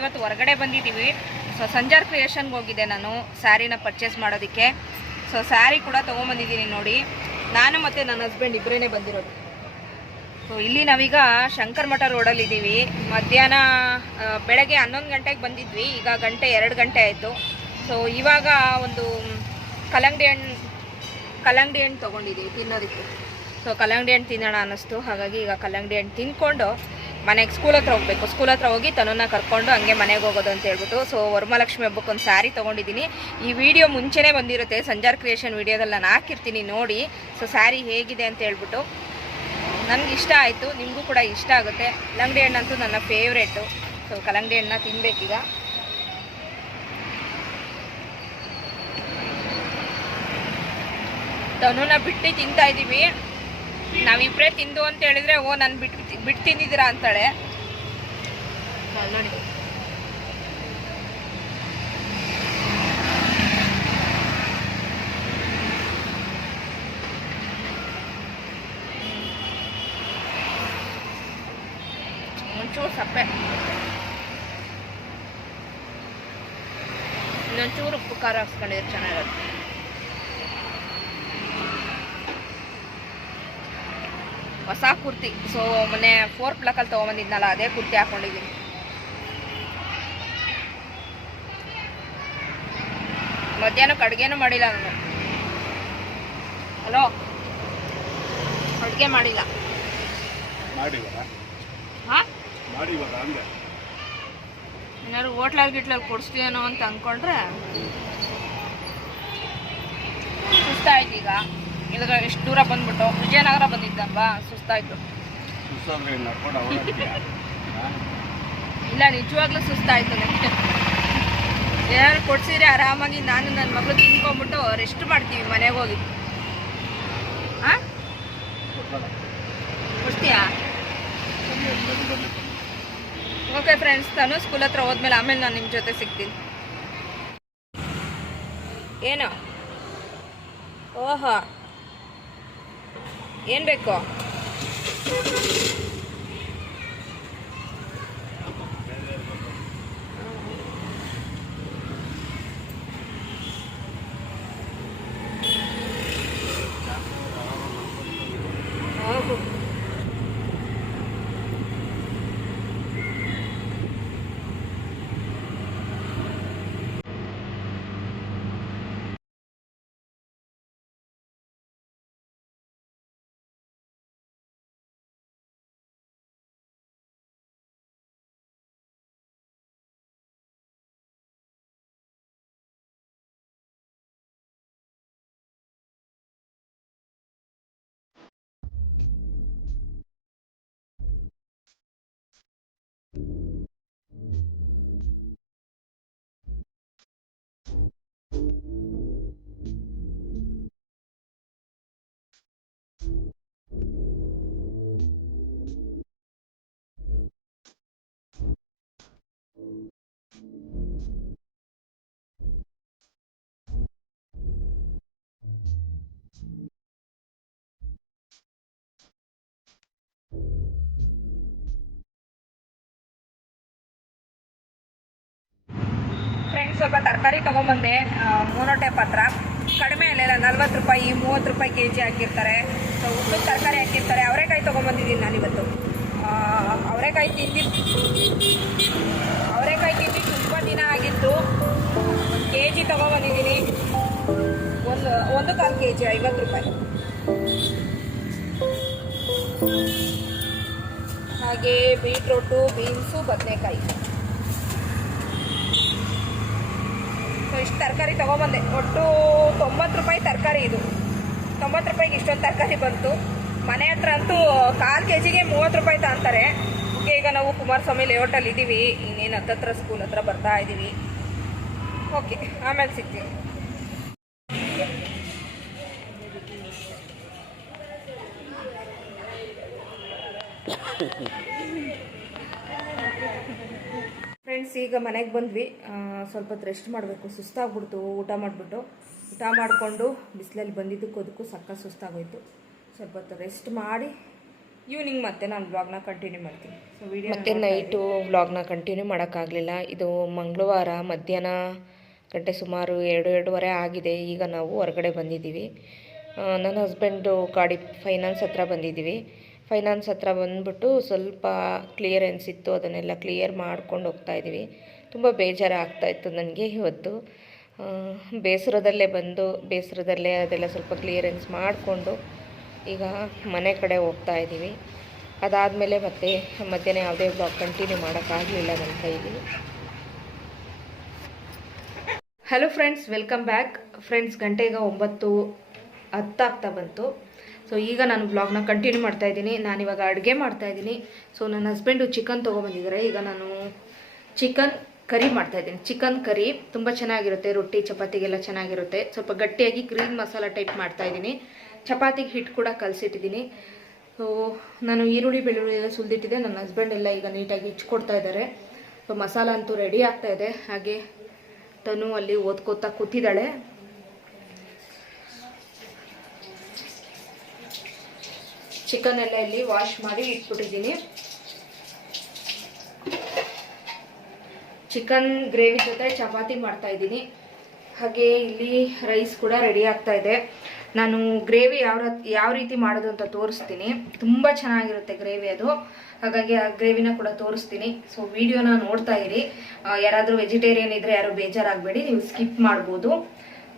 ಇವತ್ತು ಹೊರಗಡೆ ಬಂದಿದ್ದೀವಿ. ಸೊ ಸಂಜಾರ್ ಕ್ರಿಯೇಷನ್ಗೆ ಹೋಗಿದ್ದೆ ನಾನು ಸ್ಯಾರಿನ ಪರ್ಚೇಸ್ ಮಾಡೋದಕ್ಕೆ. ಸೊ ಸ್ಯಾರಿ ಕೂಡ ತೊಗೊಂಬಂದಿದ್ದೀನಿ ನೋಡಿ. ನಾನು ಮತ್ತು ನನ್ನ ಹಸ್ಬೆಂಡ್ ಇಬ್ಬರೇ ಬಂದಿರೋದು. ಸೊ ಇಲ್ಲಿ ನಾವೀಗ ಶಂಕರ ಮಠ ರೋಡಲ್ಲಿದ್ದೀವಿ. ಮಧ್ಯಾಹ್ನ ಬೆಳಗ್ಗೆ 11 ಗಂಟೆಗೆ ಬಂದಿದ್ವಿ, ಈಗ 2 ಗಂಟೆ ಆಯಿತು. ಸೊ ಇವಾಗ ಒಂದು ಕಲ್ಲಂಗಡಿ ಹಣ್ಣು ತೊಗೊಂಡಿದ್ದೀವಿ ತಿನ್ನೋದಕ್ಕೆ. ಸೊ ಕಲ್ಲಂಗಡಿ ಹಣ್ಣು ತಿನ್ನೋಣ ಅನ್ನಿಸ್ತು, ಹಾಗಾಗಿ ಈಗ ಕಲ್ಲಂಗಡಿ ಹಣ್ಣು ತಿಂದ್ಕೊಂಡು ಮನೆಗೆ ಸ್ಕೂಲ್ ಹತ್ರ ಹೋಗಬೇಕು. ಸ್ಕೂಲ್ ಹತ್ರ ಹೋಗಿ ತನ್ನನ್ನು ಕರ್ಕೊಂಡು ಹಂಗೆ ಮನೆಗೆ ಹೋಗೋದು ಅಂತ ಹೇಳ್ಬಿಟ್ಟು. ಸೊ ವರಮಹಾಲಕ್ಷ್ಮಿ ಹಬ್ಬಕ್ಕೆ ಒಂದು ಸ್ಯಾರಿ ತೊಗೊಂಡಿದ್ದೀನಿ. ಈ ವಿಡಿಯೋ ಮುಂಚೆನೇ ಬಂದಿರುತ್ತೆ, ಸಂಜಾರ್ ಕ್ರಿಯೇಷನ್ ವಿಡಿಯೋದಲ್ಲಿ ನಾನು ಹಾಕಿರ್ತೀನಿ ನೋಡಿ. ಸೊ ಸ್ಯಾರಿ ಹೇಗಿದೆ ಅಂತ ಹೇಳ್ಬಿಟ್ಟು ನನಗೆ ಇಷ್ಟ ಆಯಿತು, ನಿಮಗೂ ಕೂಡ ಇಷ್ಟ ಆಗುತ್ತೆ. ಕಲ್ಲಂಗಡಿ ಹಣ್ಣಂತೂ ನನ್ನ ಫೇವ್ರೇಟು. ಸೊ ಕಲ್ಲಂಗಡಿ ಹಣ್ಣನ್ನ ತಿನ್ನಬೇಕೀಗ. ತನುನ ಬಿಟ್ಟು ತಿಂತಾ ಇದ್ದೀವಿ. ನಾವಿಬ್ಬರೇ ತಿಂದು ಅಂತ ಹೇಳಿದ್ರೆ ಓ ನಾನು ಬಿಟ್ಟು ತಿಂದಿದ್ದೀರಾ ಅಂತಾಳೆ. ನೋಡಿ ಒಂಚೂರು ಸಪ್ಪೆ, ಇನ್ನೊಂಚೂರು ಉಪ್ಪು ಖಾರ ಹಾಕ್ಸ್ಕೊಂಡಿದ್ರೆ ಚೆನ್ನಾಗಿರುತ್ತೆ. ಹೊಸ ಕುರ್ತಿ. ಸೊ ಮೊನ್ನೆ 4 ಬ್ಲಾಕಲ್ಲಿ ತೊಗೊಂಬಂದಿದ್ನಲ್ಲ, ಅದೇ ಕುರ್ತಿ ಹಾಕ್ಕೊಂಡಿದ್ದೀನಿ. ಮಧ್ಯಾಹ್ನಕ್ಕೆ ಅಡುಗೆನೂ ಮಾಡಿಲ್ಲ ನಾನು. ಹಲೋ, ಅಡುಗೆ ಮಾಡಿಲ್ಲ. ಹಾಂ, ಏನಾದ್ರು ಹೋಟ್ಲಲ್ಲಿ ಕೊಡಿಸ್ತೀನೋ ಅಂತ ಅಂದ್ಕೊಂಡ್ರೆ ಸುಸ್ತಾಯ್ತು. ಈಗ ಇವಾಗ ಎಷ್ಟು ದೂರ ಬಂದ್ಬಿಟ್ಟು ವಿಜಯನಗರ ಬಂದಿದ್ದಲ್ವಾ, ಸುಸ್ತಾಯ್ತು. ಇಲ್ಲ, ನಿಜವಾಗ್ಲೂ ಸುಸ್ತಾಯ್ತು ನನಗೆ. ಏನಾದ್ರು ಕೊಡ್ಸಿದ್ರೆ ಆರಾಮಾಗಿ ನಾನು ನನ್ನ ಮಗಳು ತಿನ್ಕೊಂಡ್ಬಿಟ್ಟು ರೆಸ್ಟ್ ಮಾಡ್ತೀವಿ ಮನೆಗೆ ಹೋಗಿ. ಹಾಂ, ಕೊಡ್ತೀಯಾ? ಓಕೆ ಫ್ರೆಂಡ್ಸ್, ನಾನು ಸ್ಕೂಲ್ ಹತ್ರ ಹೋದ್ಮೇಲೆ ಆಮೇಲೆ ನಾನು ನಿಮ್ಮ ಜೊತೆ ಸಿಗ್ತೀನಿ. ಏನು? ಓಹೋ, ಏನು ಬೇಕು? ಫ್ರೆಂಡ್ಸ್, ಸ್ವಲ್ಪ ತರಕಾರಿ ತೊಗೊಂಬಂದೆ. ಮೋನೋಟೆ ಪತ್ರ ಕಡಿಮೆ ಇಲ್ಲ, 40 ರೂಪಾಯಿ 30 ರೂಪಾಯಿ kg ಹಾಕಿರ್ತಾರೆ. ಸೊ ಉಪ್ಪು ತರಕಾರಿ ಹಾಕಿರ್ತಾರೆ. ಅವರೆಕಾಯಿ ತೊಗೊಂಬಂದಿದ್ದೀನಿ ನಾನಿವತ್ತು. ಅವರೆಕಾಯಿ ತಿಂದು ತುಂಬ ದಿನ ಆಗಿತ್ತು. 1 kg ತೊಗೊಂಬಂದಿದ್ದೀನಿ. ಒಂದು 1/4 kg 50 ರೂಪಾಯಿ. ಹಾಗೆ ಬೀಟ್ರೂಟು, ಬೀನ್ಸು, ಬದನೆಕಾಯಿ. ಸೊ ಇಷ್ಟು ತರಕಾರಿ ತೊಗೊಂಬಂದೆ. ಒಟ್ಟು 90 ರೂಪಾಯಿ ತರಕಾರಿ. ಇದು 90 ರೂಪಾಯಿಗೆ ಇಷ್ಟೊಂದು ತರಕಾರಿ ಬಂತು. ಮನೆ ಹತ್ರ ಅಂತೂ 1/4 kgಗೆ 30 ರೂಪಾಯಿ ತಗೊಂತಾರೆ. ಈಗ ನಾವು ಕುಮಾರಸ್ವಾಮಿ ಲೇಔಟಲ್ಲಿ ಇದ್ದೀವಿ. ಇನ್ನೇನು ಹತ್ತತ್ರ ಸ್ಕೂಲ್ ಹತ್ರ ಬರ್ತಾ ಇದ್ದೀವಿ. ಓಕೆ, ಆಮೇಲೆ ಸಿಗ್ತೀವಿ. ಫ್ರೆಂಡ್ಸ್, ಈಗ ಮನೆಗೆ ಬಂದ್ವಿ. ಸ್ವಲ್ಪ ಹೊತ್ತು ರೆಸ್ಟ್ ಮಾಡಬೇಕು, ಸುಸ್ತಾಗ್ಬಿಡ್ತು. ಊಟ ಮಾಡಿಕೊಂಡು ಬಿಸಿಲಲ್ಲಿ ಬಂದಿದ್ದಕ್ಕೂ ಅದಕ್ಕೂ ಸಕ್ಕ ಸುಸ್ತಾಗೋಯ್ತು. ಸ್ವಲ್ಪ ಹೊತ್ತು ರೆಸ್ಟ್ ಮಾಡಿ ಈವ್ನಿಂಗ್ ಮತ್ತೆ ನಾನು ವ್ಲಾಗ್ನ ಕಂಟಿನ್ಯೂ ಮಾಡ್ತೀನಿ. ಸೊ ವಿಡಿಯೋ ಮತ್ತು ನೈಟು ವ್ಲಾಗ್ನ ಕಂಟಿನ್ಯೂ ಮಾಡೋಕ್ಕಾಗಲಿಲ್ಲ. ಇದು ಮಂಗಳವಾರ ಮಧ್ಯಾಹ್ನ ಗಂಟೆ ಸುಮಾರು 2-2:30 ಆಗಿದೆ. ಈಗ ನಾವು ಹೊರಗಡೆ ಬಂದಿದ್ದೀವಿ. ನನ್ನ ಹಸ್ಬೆಂಡು ಗಾಡಿ ಫೈನಾನ್ಸ್ ಹತ್ರ ಬಂದಿದ್ದೀವಿ. ಫೈನಾನ್ಸ್ ಹತ್ರ ಬಂದ್ಬಿಟ್ಟು ಸ್ವಲ್ಪ ಕ್ಲಿಯರೆನ್ಸ್ ಇತ್ತು, ಅದನ್ನೆಲ್ಲ ಕ್ಲಿಯರ್ ಮಾಡ್ಕೊಂಡು ಹೋಗ್ತಾಯಿದ್ದೀವಿ. ತುಂಬ ಬೇಜಾರಾಗ್ತಾಯಿತ್ತು ನನಗೆ ಇವತ್ತು. ಬೇಸರದಲ್ಲೇ ಅದೆಲ್ಲ ಸ್ವಲ್ಪ ಕ್ಲಿಯರೆನ್ಸ್ ಮಾಡಿಕೊಂಡು ಈಗ ಮನೆ ಕಡೆ ಹೋಗ್ತಾ ಇದ್ದೀವಿ. ಅದಾದಮೇಲೆ ಮತ್ತೆ ಮಧ್ಯಾಹ್ನ ಯಾವುದೇ ಬ್ಲಾಗ್ ಕಂಟಿನ್ಯೂ ಮಾಡೋಕ್ಕಾಗಲಿಲ್ಲ ನನ್ನ ಕೈಲಿ. Hello friends, welcome back. Friends, ಗಂಟೆಗೆ 9:10 ಆಗ್ತಾ ಬಂತು. ಸೊ ಈಗ ನಾನು ಬ್ಲಾಗ್ನ ಕಂಟಿನ್ಯೂ ಮಾಡ್ತಾಯಿದ್ದೀನಿ. ನಾನಿವಾಗ ಅಡುಗೆ ಮಾಡ್ತಾಯಿದ್ದೀನಿ. ಸೊ ನನ್ನ ಹಸ್ಬೆಂಡು ಚಿಕನ್ ತೊಗೊಬಂದಿದ್ದಾರೆ. ಈಗ ನಾನು ಚಿಕನ್ ಕರಿ ಮಾಡ್ತಾಯಿದ್ದೀನಿ. ಚಿಕನ್ ಕರಿ ತುಂಬ ಚೆನ್ನಾಗಿರುತ್ತೆ, ರೊಟ್ಟಿ ಚಪಾತಿಗೆಲ್ಲ ಚೆನ್ನಾಗಿರುತ್ತೆ. ಸ್ವಲ್ಪ ಗಟ್ಟಿಯಾಗಿ ಗ್ರೀನ್ ಮಸಾಲ ಟೈಪ್ ಮಾಡ್ತಾಯಿದ್ದೀನಿ. ಚಪಾತಿಗೆ ಹಿಟ್ಟು ಕೂಡ ಕಲಸಿಟ್ಟಿದ್ದೀನಿ. ಸೊ ನಾನು ಈರುಳ್ಳಿ ಬೆಳ್ಳುಳ್ಳಿ ಎಲ್ಲ ಸುಲಿದಿಟ್ಟಿದ್ದೆ. ನನ್ನ ಹಸ್ಬೆಂಡ್ ಎಲ್ಲ ಈಗ ನೀಟಾಗಿ ಹೆಚ್ಚಿಕೊಡ್ತಾ ಇದ್ದಾರೆ. ಸೊ ಮಸಾಲ ಅಂತೂ ರೆಡಿ ಆಗ್ತಾ ಇದೆ. ಹಾಗೆ ತನು ಅಲ್ಲಿ ಓದ್ಕೋತಾ ಕೂತಿದ್ದಾಳೆ. ಚಿಕನ್ ಎಲ್ಲ ಇಲ್ಲಿ ವಾಶ್ ಮಾಡಿ ಇಟ್ಬಿಟ್ಟಿದ್ದೀನಿ. ಚಿಕನ್ ಗ್ರೇವಿ ಜೊತೆ ಚಪಾತಿ ಮಾಡ್ತಾ ಇದ್ದೀನಿ. ಹಾಗೆ ಇಲ್ಲಿ ರೈಸ್ ಕೂಡ ರೆಡಿ ಆಗ್ತಾ ಇದೆ. ನಾನು ಗ್ರೇವಿ ಯಾವ ರೀತಿ ಮಾಡೋದು ಅಂತ ತೋರಿಸ್ತೀನಿ. ತುಂಬ ಚೆನ್ನಾಗಿರುತ್ತೆ ಗ್ರೇವಿ ಅದು. ಹಾಗಾಗಿ ಆ ಗ್ರೇವಿನ ಕೂಡ ತೋರಿಸ್ತೀನಿ. ಸೊ ವಿಡಿಯೋನ ನೋಡ್ತಾ ಇರಿ. ಯಾರಾದರೂ ವೆಜಿಟೇರಿಯನ್ ಇದ್ದರೆ ಯಾರು ಬೇಜಾರಾಗಬೇಡಿ, ನೀವು ಸ್ಕಿಪ್ ಮಾಡ್ಬೋದು.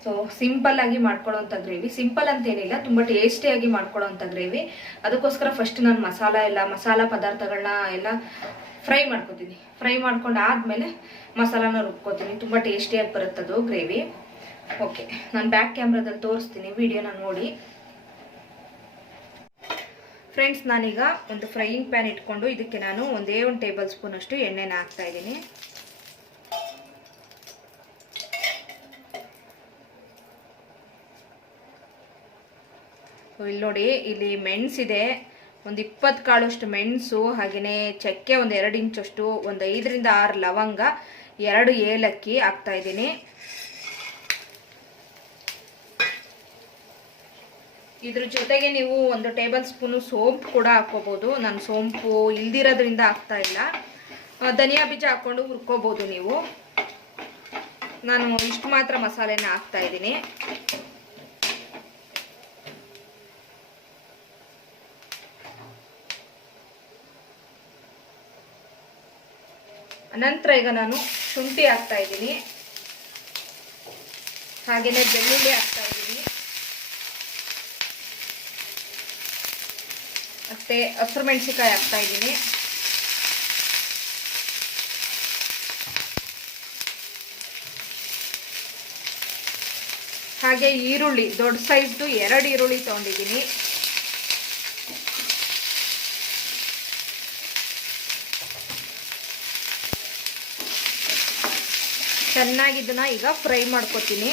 ಸೊ ಸಿಂಪಲ್ ಆಗಿ ಮಾಡ್ಕೊಳ್ಳೋವಂಥ ಗ್ರೇವಿ. ಸಿಂಪಲ್ ಅಂತೇನಿಲ್ಲ, ತುಂಬ ಟೇಸ್ಟಿಯಾಗಿ ಮಾಡ್ಕೊಳ್ಳೋವಂಥ ಗ್ರೇವಿ. ಅದಕ್ಕೋಸ್ಕರ ಫಸ್ಟ್ ನಾನು ಮಸಾಲ ಪದಾರ್ಥಗಳನ್ನ ಎಲ್ಲ ಫ್ರೈ ಮಾಡ್ಕೊತೀನಿ. ಫ್ರೈ ಮಾಡ್ಕೊಂಡು ಆದಮೇಲೆ ಮಸಾಲಾನ ರುಬ್ಕೋತೀನಿ. ತುಂಬ ಟೇಸ್ಟಿಯಾಗಿ ಬರುತ್ತದು ಗ್ರೇವಿ. ಓಕೆ, ನಾನು ಬ್ಯಾಕ್ ಕ್ಯಾಮ್ರಾದಲ್ಲಿ ತೋರಿಸ್ತೀನಿ, ವಿಡಿಯೋನ ನೋಡಿ. ಫ್ರೆಂಡ್ಸ್, ನಾನೀಗ ಒಂದು ಫ್ರೈಯಿಂಗ್ ಪ್ಯಾನ್ ಇಟ್ಕೊಂಡು ಇದಕ್ಕೆ ನಾನು 1 ಟೇಬಲ್ ಸ್ಪೂನ್ ಅಷ್ಟು ಎಣ್ಣೆನ ಹಾಕ್ತಾ ಇದ್ದೀನಿ. ಇಲ್ಲಿ ನೋಡಿ, ಇಲ್ಲಿ ಮೆಣಸಿದೆ, ಒಂದು 20 ಕಾಳಷ್ಟು ಮೆಣಸು, ಹಾಗೆಯೇ ಚಕ್ಕೆ ಒಂದು 2 ಇಂಚಷ್ಟು, ಒಂದು 5ರಿಂದ 6 ಲವಂಗ, 2 ಏಲಕ್ಕಿ ಹಾಕ್ತಾ ಇದ್ದೀನಿ. ಇದ್ರ ಜೊತೆಗೆ ನೀವು 1 ಟೇಬಲ್ ಸ್ಪೂನು ಸೋಂಪು ಕೂಡ ಹಾಕೋಬಹುದು. ನಾನು ಸೋಂಪು ಇಲ್ದಿರೋದ್ರಿಂದ ಹಾಕ್ತಾ ಇಲ್ಲ. ಧನಿಯಾ ಬೀಜ ಹಾಕೊಂಡು ಹುರ್ಕೋಬಹುದು ನೀವು. ನಾನು ಇಷ್ಟು ಮಾತ್ರ ಮಸಾಲೆನ ಹಾಕ್ತಾ ಇದ್ದೀನಿ. ನಂತರ ಈಗ ನಾನು ಶುಂಠಿ ಹಾಕ್ತಾ ಇದ್ದೀನಿ, ಹಾಗೆಯೇ ಬೆಳ್ಳುಳ್ಳಿ ಹಾಕ್ತಾ ಇದ್ದೀನಿ, ಮತ್ತೆ ಹಸಿರು ಮೆಣಸಿನಕಾಯಿ ಹಾಕ್ತಾ ಇದ್ದೀನಿ. ಹಾಗೆ ಈರುಳ್ಳಿ ದೊಡ್ಡ ಸೈಜ್ದು 2 ಈರುಳ್ಳಿ ತಗೊಂಡಿದ್ದೀನಿ. ಚೆನ್ನಾಗಿ ಇದನ್ನ ಈಗ ಫ್ರೈ ಮಾಡ್ಕೊತೀನಿ.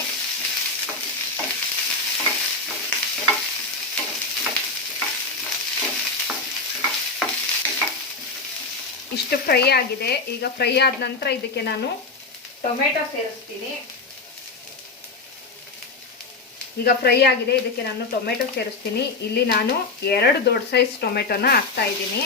ಇಷ್ಟು ಫ್ರೈ ಆಗಿದೆ. ಈಗ ಫ್ರೈ ಆದ ನಂತರ ಇದಕ್ಕೆ ನಾನು ಟೊಮೆಟೊ ಸೇರಿಸ್ತೀನಿ. ಈಗ ಫ್ರೈ ಆಗಿದೆ, ಇದಕ್ಕೆ ನಾನು ಟೊಮೆಟೊ ಸೇರಿಸ್ತೀನಿ. ಇಲ್ಲಿ ನಾನು 2 ದೊಡ್ಡ ಸೈಜ್ ಟೊಮೆಟೊನ ಹಾಕ್ತಾ ಇದ್ದೀನಿ.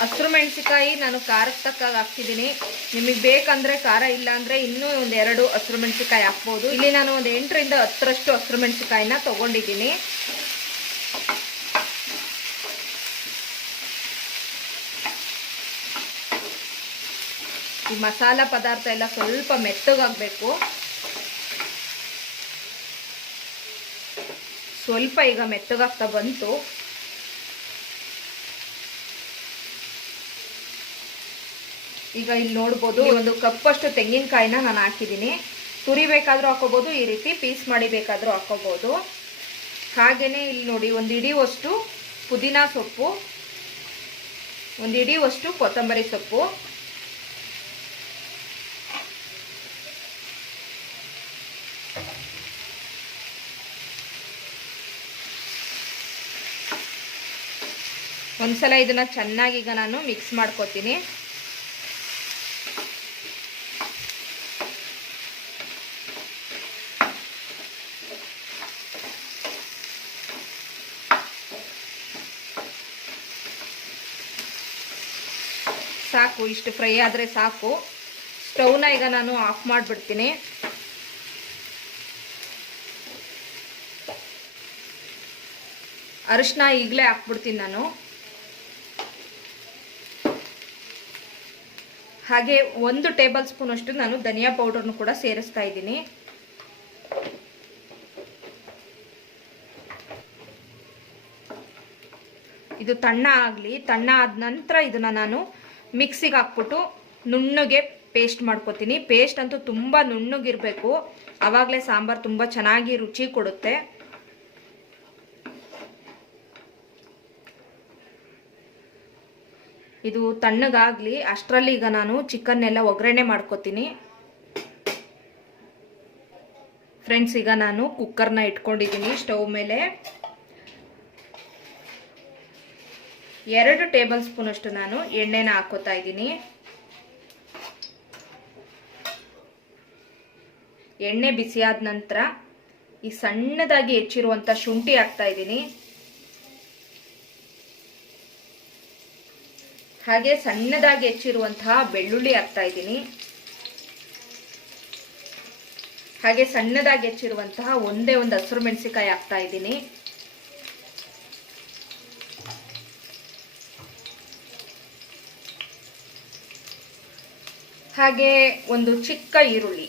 ಹಸಿರು ಮೆಣಸಿಕಾಯಿ ನಾನು ಖಾರಕ್ಕೆ ತಕ್ಕಾಗಿ ಹಾಕ್ತಿದ್ದೀನಿ. ನಿಮಗೆ ಬೇಕಂದರೆ ಖಾರ, ಇಲ್ಲ ಅಂದರೆ ಇನ್ನೂ 1-2 ಹಸಿರು ಮೆಣಸಿಕಾಯಿ ಹಾಕ್ಬೋದು. ಇಲ್ಲಿ ನಾನು ಒಂದು 8ರಿಂದ 10ರಷ್ಟು ಹಸಿರು ಮೆಣಸಿಕಾಯಿನ ತೊಗೊಂಡಿದ್ದೀನಿ. ಈ ಮಸಾಲ ಪದಾರ್ಥ ಎಲ್ಲ ಸ್ವಲ್ಪ ಮೆತ್ತಗಾಗಬೇಕು. ಸ್ವಲ್ಪ ಈಗ ಮೆತ್ತಗಾಗ್ತಾ ಬಂತು. ಈಗ ಇಲ್ಲಿ ನೋಡ್ಬೋದು, ಒಂದು ಕಪ್ಪಷ್ಟು ತೆಂಗಿನಕಾಯಿನ ನಾನು ಹಾಕಿದ್ದೀನಿ. ತುರಿಬೇಕಾದ್ರೂ ಹಾಕೋಬಹುದು, ಈ ರೀತಿ ಪೀಸ್ ಮಾಡಿ ಬೇಕಾದರೂ ಹಾಕೋಬಹುದು. ಹಾಗೆಯೇ ಇಲ್ಲಿ ನೋಡಿ, 1 ಹಿಡಿವಷ್ಟು ಪುದೀನ ಸೊಪ್ಪು, 1 ಹಿಡಿವಷ್ಟು ಕೊತ್ತಂಬರಿ ಸೊಪ್ಪು, ಒಂದ್ಸಲ ಇದನ್ನು ಚೆನ್ನಾಗಿ ಈಗ ನಾನು ಮಿಕ್ಸ್ ಮಾಡ್ಕೊತೀನಿ. ಸಾಕು, ಇಷ್ಟು ಫ್ರೈ ಆದರೆ ಸಾಕು. ಸ್ಟವ್ನ ಈಗ ನಾನು ಆಫ್ ಮಾಡಿಬಿಡ್ತೀನಿ. ಅರಿಶಿನ ಈಗಲೇ ಹಾಕ್ಬಿಡ್ತೀನಿ ನಾನು. ಹಾಗೆ 1 ಟೇಬಲ್ ಸ್ಪೂನ್ ಅಷ್ಟು ನಾನು ಧನಿಯಾ ಪೌಡರ್ನು ಕೂಡ ಸೇರಿಸ್ತಾ ಇದ್ದೀನಿ. ಇದು ತಣ್ಣ ಆಗಲಿ. ತಣ್ಣ ಆದ ನಂತರ ಇದನ್ನು ನಾನು ಮಿಕ್ಸಿಗೆ ಹಾಕ್ಬಿಟ್ಟು ನುಣ್ಣಗೆ ಪೇಸ್ಟ್ ಮಾಡ್ಕೊತೀನಿ. ಪೇಸ್ಟ್ ಅಂತೂ ತುಂಬ ನುಣ್ಣಗಿರಬೇಕು, ಆವಾಗಲೇ ಸಾಂಬಾರು ತುಂಬ ಚೆನ್ನಾಗಿ ರುಚಿ ಕೊಡುತ್ತೆ. ಇದು ತಣ್ಣಗಾಗಲಿ. ಅಷ್ಟರಲ್ಲಿ ಈಗ ನಾನು ಚಿಕನ್ನೆಲ್ಲ ಒಗ್ಗರಣೆ ಮಾಡ್ಕೊತೀನಿ. ಫ್ರೆಂಡ್ಸ್, ಈಗ ನಾನು ಕುಕ್ಕರ್ನ ಇಟ್ಕೊಂಡಿದ್ದೀನಿ ಸ್ಟವ್ ಮೇಲೆ. 2 ಟೇಬಲ್ ಸ್ಪೂನ್ ಅಷ್ಟು ನಾನು ಎಣ್ಣೆನ ಹಾಕೋತಾ ಇದ್ದೀನಿ. ಎಣ್ಣೆ ಬಿಸಿಯಾದ ನಂತರ ಈ ಸಣ್ಣದಾಗಿ ಹೆಚ್ಚಿರುವಂಥ ಶುಂಠಿ ಹಾಕ್ತಾ ಇದ್ದೀನಿ. ಹಾಗೆ ಸಣ್ಣದಾಗಿ ಹೆಚ್ಚಿರುವಂತಹ ಬೆಳ್ಳುಳ್ಳಿ ಹಾಕ್ತಾ ಇದ್ದೀನಿ. ಹಾಗೆ ಸಣ್ಣದಾಗಿ ಹೆಚ್ಚಿರುವಂತಹ ಒಂದೇ ಒಂದು ಹಸಿರು ಮೆಣಸಿನಕಾಯಿ ಹಾಕ್ತಾ ಇದ್ದೀನಿ. ಹಾಗೆ ಒಂದು ಚಿಕ್ಕ ಈರುಳ್ಳಿ.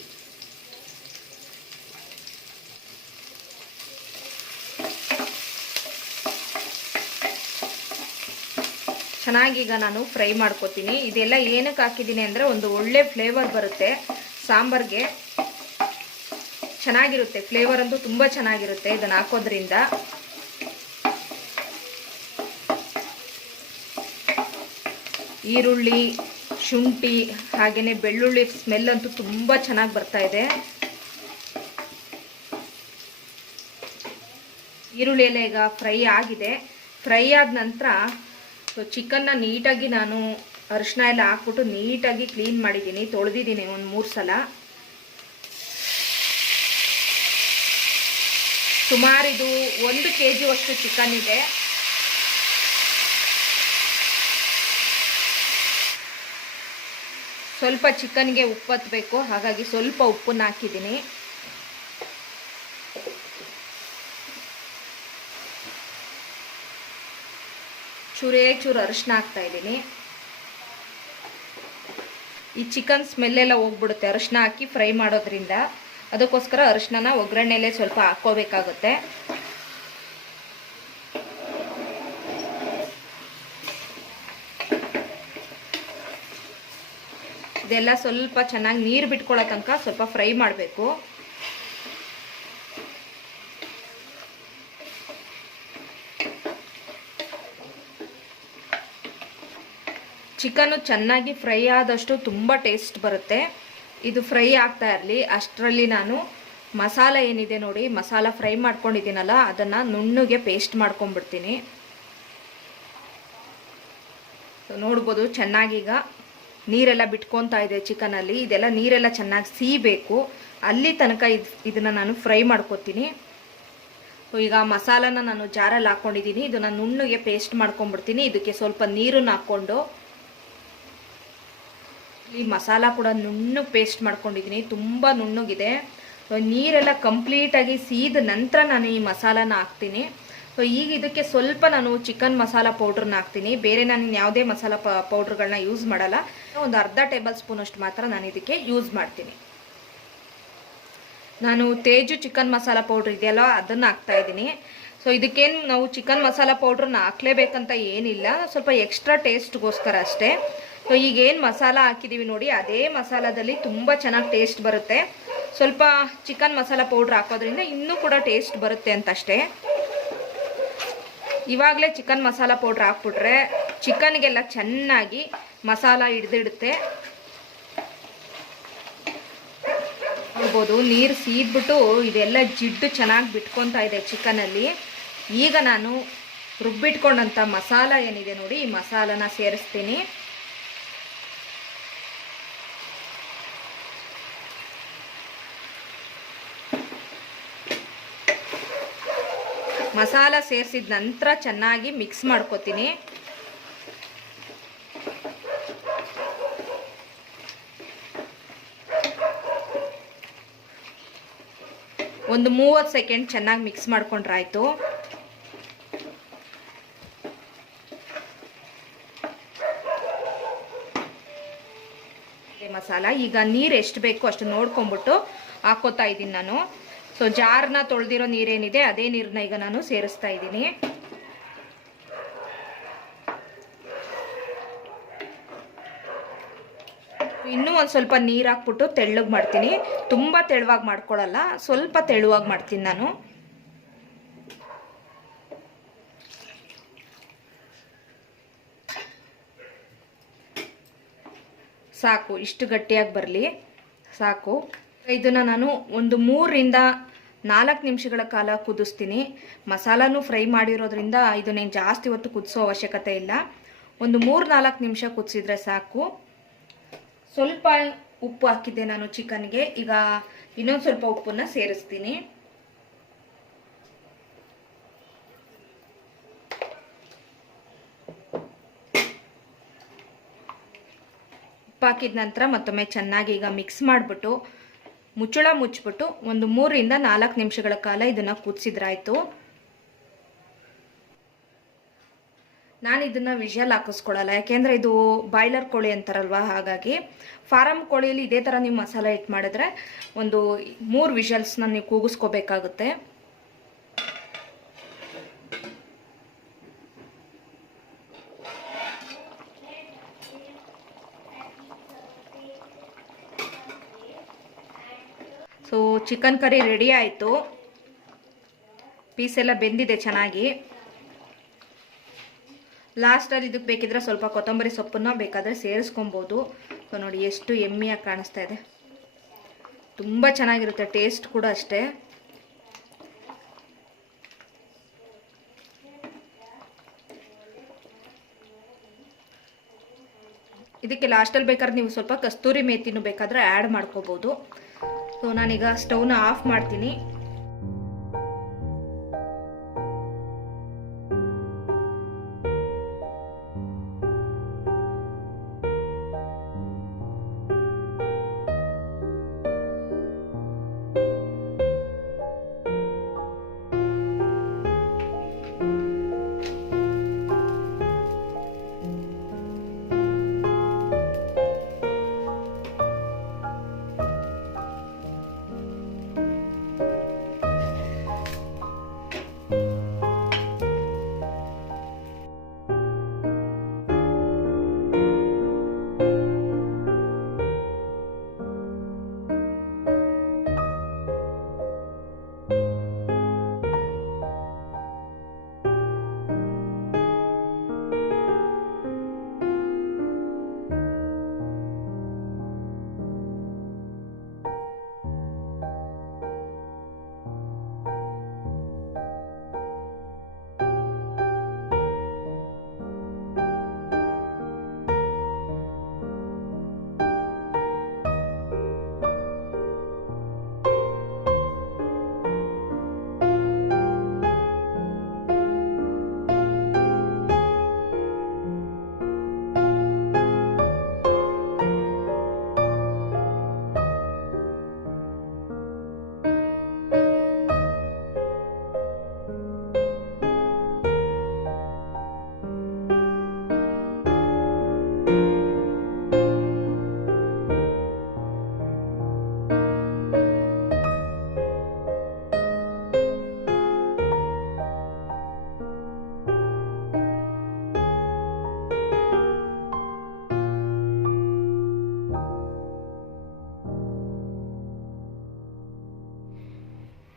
ಚೆನ್ನಾಗಿ ಈಗ ನಾನು ಫ್ರೈ ಮಾಡ್ಕೊತೀನಿ. ಇದೆಲ್ಲ ಏನಕ್ಕೆ ಹಾಕಿದ್ದೀನಿ ಅಂದರೆ ಒಂದು ಒಳ್ಳೆ ಫ್ಲೇವರ್ ಬರುತ್ತೆ ಸಾಂಬಾರ್ಗೆ, ಚೆನ್ನಾಗಿರುತ್ತೆ. ಫ್ಲೇವರ್ ಅಂತೂ ತುಂಬ ಚೆನ್ನಾಗಿರುತ್ತೆ ಇದನ್ನು ಹಾಕೋದ್ರಿಂದ. ಈರುಳ್ಳಿ, ಶುಂಠಿ ಹಾಗೆಯೇ ಬೆಳ್ಳುಳ್ಳಿ ಸ್ಮೆಲ್ ಅಂತೂ ತುಂಬ ಚೆನ್ನಾಗಿ ಬರ್ತಾ ಇದೆ. ಈರುಳ್ಳಿ ಎಲ್ಲ ಈಗ ಫ್ರೈ ಆಗಿದೆ. ಫ್ರೈ ಆದ ನಂತರ ಚಿಕನ್ನ ನೀಟಾಗಿ ನಾನು ಅರಿಶಿನ ಎಲ್ಲ ಹಾಕ್ಬಿಟ್ಟು ನೀಟಾಗಿ ಕ್ಲೀನ್ ಮಾಡಿದ್ದೀನಿ, ತೊಳೆದಿದ್ದೀನಿ ಒಂದು 3 ಸಲ. ಸುಮಾರು ಇದು 1 kg ಅಷ್ಟು ಚಿಕನ್ ಇದೆ. ಸ್ವಲ್ಪ ಚಿಕನ್ಗೆ ಉಪ್ಪು ಹತ್ತಬೇಕು, ಹಾಗಾಗಿ ಸ್ವಲ್ಪ ಉಪ್ಪನ್ನು ಹಾಕಿದ್ದೀನಿ. ಚೂರು ಅರಿಶಿನ ಹಾಕ್ತಾ ಇದ್ದೀನಿ. ಈ ಚಿಕನ್ ಸ್ಮೆಲ್ಲೆಲ್ಲ ಹೋಗ್ಬಿಡುತ್ತೆ ಅರಿಶಿನ ಹಾಕಿ ಫ್ರೈ ಮಾಡೋದ್ರಿಂದ. ಅದಕ್ಕೋಸ್ಕರ ಅರಿಶಿನ ಒಗ್ಗರಣೆಯಲ್ಲೇ ಸ್ವಲ್ಪ ಹಾಕ್ಕೋಬೇಕಾಗುತ್ತೆ. ಇದೆಲ್ಲ ಸ್ವಲ್ಪ ಚೆನ್ನಾಗಿ ನೀರು ಬಿಟ್ಕೊಳ್ಳೋ ತನಕ ಸ್ವಲ್ಪ ಫ್ರೈ ಮಾಡಬೇಕು. ಚಿಕನ್ನು ಚೆನ್ನಾಗಿ ಫ್ರೈ ಆದಷ್ಟು ತುಂಬ ಟೇಸ್ಟ್ ಬರುತ್ತೆ. ಇದು ಫ್ರೈ ಆಗ್ತಾ ಇರಲಿ ಅಷ್ಟರಲ್ಲಿ ನಾನು ಮಸಾಲ ಏನಿದೆ ನೋಡಿ, ಮಸಾಲ ಫ್ರೈ ಮಾಡ್ಕೊಂಡಿದ್ದೀನಲ್ಲ ಅದನ್ನು ನುಣ್ಣಗೆ ಪೇಸ್ಟ್ ಮಾಡ್ಕೊಂಡ್ಬಿಡ್ತೀನಿ. ನೋಡ್ಬೋದು ಚೆನ್ನಾಗೀಗ ನೀರೆಲ್ಲ ಬಿಟ್ಕೊತಾ ಇದೆ ಚಿಕನಲ್ಲಿ. ಇದೆಲ್ಲ ನೀರೆಲ್ಲ ಚೆನ್ನಾಗಿ ಸೀಬೇಕು, ಅಲ್ಲಿ ತನಕ ಇದನ್ನು ನಾನು ಫ್ರೈ ಮಾಡ್ಕೊತೀನಿ. ಈಗ ಮಸಾಲನ ನಾನು ಜಾರಲ್ಲಿ ಹಾಕ್ಕೊಂಡಿದ್ದೀನಿ. ಇದನ್ನು ನುಣ್ಣಗೆ ಪೇಸ್ಟ್ ಮಾಡ್ಕೊಂಡ್ಬಿಡ್ತೀನಿ. ಇದಕ್ಕೆ ಸ್ವಲ್ಪ ನೀರನ್ನು ಹಾಕ್ಕೊಂಡು ಈ ಮಸಾಲ ಕೂಡ ನುಣ್ಣಗೆ ಪೇಸ್ಟ್ ಮಾಡ್ಕೊಂಡಿದ್ದೀನಿ. ತುಂಬ ನುಣ್ಣಗಿದೆ. ನೀರೆಲ್ಲ ಕಂಪ್ಲೀಟಾಗಿ ಸೀದ ನಂತರ ನಾನು ಈ ಮಸಾಲಾನ ಹಾಕ್ತೀನಿ. ಈಗ ಇದಕ್ಕೆ ಸ್ವಲ್ಪ ನಾನು ಚಿಕನ್ ಮಸಾಲ ಪೌಡ್ರನ್ನ ಹಾಕ್ತೀನಿ. ಬೇರೆ ನಾನು ಯಾವುದೇ ಮಸಾಲ ಪೌಡ್ರ್ಗಳನ್ನ ಯೂಸ್ ಮಾಡಲ್ಲ. ಒಂದು ಅರ್ಧ ಟೇಬಲ್ ಸ್ಪೂನ್ ಅಷ್ಟು ಮಾತ್ರ ನಾನು ಇದಕ್ಕೆ ಯೂಸ್ ಮಾಡ್ತೀನಿ. ನಾನು ತೇಜು ಚಿಕನ್ ಮಸಾಲ ಪೌಡ್ರ್ ಇದೆಯಲ್ಲ ಅದನ್ನು ಹಾಕ್ತಾ ಇದ್ದೀನಿ. ಸೊ ಇದಕ್ಕೇನು ನಾವು ಚಿಕನ್ ಮಸಾಲ ಪೌಡ್ರನ್ನ ಹಾಕ್ಲೇಬೇಕಂತ ಏನಿಲ್ಲ, ಸ್ವಲ್ಪ ಎಕ್ಸ್ಟ್ರಾ ಟೇಸ್ಟ್ಗೋಸ್ಕರ ಅಷ್ಟೇ. ಸೊ ಈಗೇನು ಮಸಾಲ ಹಾಕಿದ್ದೀವಿ ನೋಡಿ, ಅದೇ ಮಸಾಲದಲ್ಲಿ ತುಂಬ ಚೆನ್ನಾಗಿ ಟೇಸ್ಟ್ ಬರುತ್ತೆ. ಸ್ವಲ್ಪ ಚಿಕನ್ ಮಸಾಲ ಪೌಡ್ರ್ ಹಾಕೋದ್ರಿಂದ ಇನ್ನೂ ಕೂಡ ಟೇಸ್ಟ್ ಬರುತ್ತೆ ಅಂತಷ್ಟೇ. ಇವಾಗಲೇ ಚಿಕನ್ ಮಸಾಲ ಪೌಡ್ರ್ ಹಾಕ್ಬಿಟ್ರೆ ಚಿಕನ್ಗೆಲ್ಲ ಚೆನ್ನಾಗಿ ಮಸಾಲ ಹಿಡ್ದಿಡುತ್ತೆ. ನೋಡ್ಬೋದು ನೀರು ಸೀದ್ಬಿಟ್ಟು ಇದೆಲ್ಲ ಜಿಡ್ಡು ಚೆನ್ನಾಗಿ ಬಿಟ್ಕೊತಾ ಇದೆ ಚಿಕನಲ್ಲಿ. ಈಗ ನಾನು ರುಬ್ಬಿಟ್ಕೊಂಡಂಥ ಮಸಾಲ ಏನಿದೆ ನೋಡಿ, ಈ ಮಸಾಲನ ಸೇರಿಸ್ತೀನಿ. ಮಸಾಲ ಸೇರಿಸಿದ ನಂತರ ಚೆನ್ನಾಗಿ ಮಿಕ್ಸ್ ಮಾಡ್ಕೊತೀನಿ. ಒಂದು 30 ಸೆಕೆಂಡ್ ಚೆನ್ನಾಗಿ ಮಿಕ್ಸ್ ಮಾಡ್ಕೊಂಡ್ರಾಯ್ತು. ಮಸಾಲ ಈಗ ನೀರು ಎಷ್ಟು ಬೇಕು ಅಷ್ಟು ನೋಡ್ಕೊಂಬಿಟ್ಟು ಹಾಕೋತಾ ಇದ್ದೀನಿ ನಾನು. ಸೊ ಜಾರ್ನ ತೊಳೆದಿರೋ ನೀರೇನಿದೆ ಅದೇ ನೀರನ್ನ ಈಗ ನಾನು ಸೇರಿಸ್ತಾ ಇದ್ದೀನಿ. ಇನ್ನೂ ಒಂದು ಸ್ವಲ್ಪ ನೀರು ಹಾಕ್ಬಿಟ್ಟು ತೆಳ್ಳಗೆ ಮಾಡ್ತೀನಿ. ತುಂಬ ತೆಳುವಾಗಿ ಮಾಡ್ಕೊಳ್ಳಲ್ಲ, ಸ್ವಲ್ಪ ತೆಳುವಾಗಿ ಮಾಡ್ತೀನಿ ನಾನು. ಸಾಕು, ಇಷ್ಟು ಗಟ್ಟಿಯಾಗಿ ಬರಲಿ ಸಾಕು. ಇದನ್ನು ನಾನು ಒಂದು 3 ರಿಂದ 4 ನಿಮಿಷಗಳ ಕಾಲ ಕುದಿಸ್ತೀನಿ. ಮಸಾಲಾನು ಫ್ರೈ ಮಾಡಿರೋದ್ರಿಂದ ಇದನ್ನೇನು ಜಾಸ್ತಿ ಹೊತ್ತು ಕುದಿಸೋ ಅವಶ್ಯಕತೆ ಇಲ್ಲ. ಒಂದು 3-4 ನಿಮಿಷ ಕುದಿಸಿದ್ರೆ ಸಾಕು. ಸ್ವಲ್ಪ ಉಪ್ಪು ಹಾಕಿದ್ದೆ ನಾನು ಚಿಕನ್ಗೆ. ಈಗ ಇನ್ನೊಂದು ಸ್ವಲ್ಪ ಉಪ್ಪನ್ನು ಸೇರಿಸ್ತೀನಿ. ಉಪ್ಪು ಹಾಕಿದ ನಂತರ ಮತ್ತೊಮ್ಮೆ ಚೆನ್ನಾಗಿ ಈಗ ಮಿಕ್ಸ್ ಮಾಡಿಬಿಟ್ಟು ಮುಚ್ಚಳ ಮುಚ್ಚಿಬಿಟ್ಟು ಒಂದು 3 ರಿಂದ 4 ನಿಮಿಷಗಳ ಕಾಲ ಇದನ್ನು ಕುದಿಸಿದ್ರಾಯ್ತು. ನಾನು ಇದನ್ನು ವಿಷಲ್ ಹಾಕಿಸ್ಕೊಳ್ಳಲ್ಲ, ಯಾಕೆಂದರೆ ಇದು ಬಾಯ್ಲರ್ ಕೋಳಿ ಅಂತಾರಲ್ವ, ಹಾಗಾಗಿ. ಫಾರಮ್ ಕೋಳಿಯಲ್ಲಿ ಇದೇ ಥರ ನೀವು ಮಸಾಲೆ ಇಟ್ಟು ಮಾಡಿದ್ರೆ ಒಂದು 3 ವಿಷಲ್ಸ್ನ ನೀವು ಕೂಗಿಸ್ಕೋಬೇಕಾಗುತ್ತೆ. ಸೊ ಚಿಕನ್ ಕರಿ ರೆಡಿ ಆಯಿತು. ಪೀಸೆಲ್ಲ ಬೆಂದಿದೆ ಚೆನ್ನಾಗಿ. ಲಾಸ್ಟಲ್ಲಿ ಇದಕ್ಕೆ ಬೇಕಿದ್ರೆ ಸ್ವಲ್ಪ ಕೊತ್ತಂಬರಿ ಸೊಪ್ಪನ್ನು ಬೇಕಾದರೆ ಸೇರಿಸ್ಕೊಬೋದು. ಸೊ ನೋಡಿ ಎಷ್ಟು ಯಮ್ಮಿಯಾಗಿ ಕಾಣಿಸ್ತಾ ಇದೆ, ತುಂಬ ಚೆನ್ನಾಗಿರುತ್ತೆ. ಟೇಸ್ಟ್ ಕೂಡ ಅಷ್ಟೇ. ಇದಕ್ಕೆ ಲಾಸ್ಟಲ್ಲಿ ಬೇಕಾದ್ರೆ ನೀವು ಸ್ವಲ್ಪ ಕಸ್ತೂರಿ ಮೇಥಿನೂ ಬೇಕಾದರೆ ಆ್ಯಡ್ ಮಾಡ್ಕೋಬೋದು. ಸೊ ನಾನೀಗ ಸ್ಟವ್ನ ಆಫ್ ಮಾಡ್ತೀನಿ.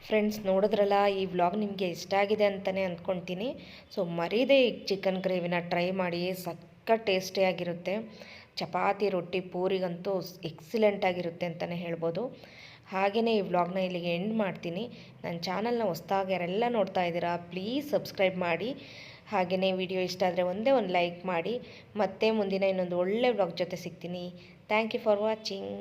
ಫ್ರೆಂಡ್ಸ್, ನೋಡಿದ್ರಲ್ಲ, ಈ ವ್ಲಾಗ್ ನಿಮಗೆ ಇಷ್ಟ ಆಗಿದೆ ಅಂತಲೇ ಅಂದ್ಕೊಳ್ತೀನಿ. ಸೊ ಮರೀದೆ ಈ ಚಿಕನ್ ಗ್ರೇವಿನ ಟ್ರೈ ಮಾಡಿ, ಸಖತ್ ಟೇಸ್ಟಿಯಾಗಿರುತ್ತೆ. ಚಪಾತಿ, ರೊಟ್ಟಿ, ಪೂರಿಗಂತೂ ಎಕ್ಸಿಲೆಂಟಾಗಿರುತ್ತೆ ಅಂತಲೇ ಹೇಳ್ಬೋದು. ಹಾಗೆಯೇ ಈ ವ್ಲಾಗ್ನ ಇಲ್ಲಿಗೆ ಎಂಡ್ ಮಾಡ್ತೀನಿ. ನನ್ನ ಚಾನಲ್ನ ಹೊಸ್ದಾಗಿ ಯಾರೆಲ್ಲ ನೋಡ್ತಾ ಇದ್ದೀರಾ, ಪ್ಲೀಸ್ ಸಬ್ಸ್ಕ್ರೈಬ್ ಮಾಡಿ. ಹಾಗೆಯೇ ವಿಡಿಯೋ ಇಷ್ಟ ಆದರೆ ಒಂದೇ ಒಂದು ಲೈಕ್ ಮಾಡಿ. ಮತ್ತೆ ಮುಂದಿನ ಇನ್ನೊಂದು ಒಳ್ಳೆ ವ್ಲಾಗ್ ಜೊತೆ ಸಿಗ್ತೀನಿ. Thank you for watching.